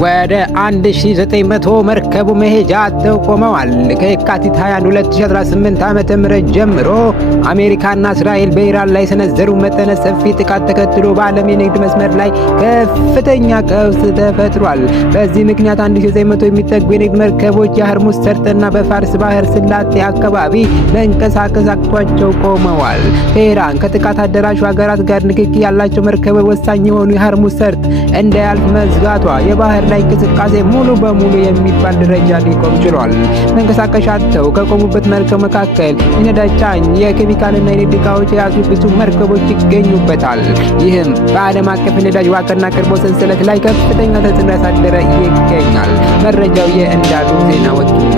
ወደ 1900 መርከቡ መሄጃ አጥተው ቆመዋል። ከየካቲት 21 2018 ዓ.ም ጀምሮ አሜሪካና እስራኤል በኢራን ላይ የሰነዘሩ መጠነ ሰፊ ጥቃት ተከትሎ በዓለም የንግድ መስመር ላይ ከፍተኛ ቀውስ ተፈጥሯል። በዚህ ምክንያት 1900 የሚጠጉ የንግድ መርከቦች የሆርሙዝ ሰርጥና በፋርስ ባህረ ሰላጤ አካባቢ መንቀሳቀስ አቅቷቸው ቆመዋል። ኢራን ከጥቃት አደራሹ ሀገራት ጋር ንክኪ ያላቸው መርከቦች ወሳኝ የሆኑ የሆርሙዝ ሰርጥ እንዳያልፍ መዝጋቷ የባህር ላይ እንቅስቃሴ ሙሉ በሙሉ የሚባል ደረጃ ሊቆም ችሏል። መንቀሳቀሻ አጥተው ከቆሙበት መርከብ መካከል የነዳጅ ጫኝ፣ የኬሚካልና የንግድ ዕቃዎች የያዙ ብዙ መርከቦች ይገኙበታል። ይህም በዓለም አቀፍ የነዳጅ ዋጋና አቅርቦት ሰንሰለት ላይ ከፍተኛ ተጽዕኖ ያሳደረ ይገኛል። መረጃው የእንዳሉ ዜና ወኪል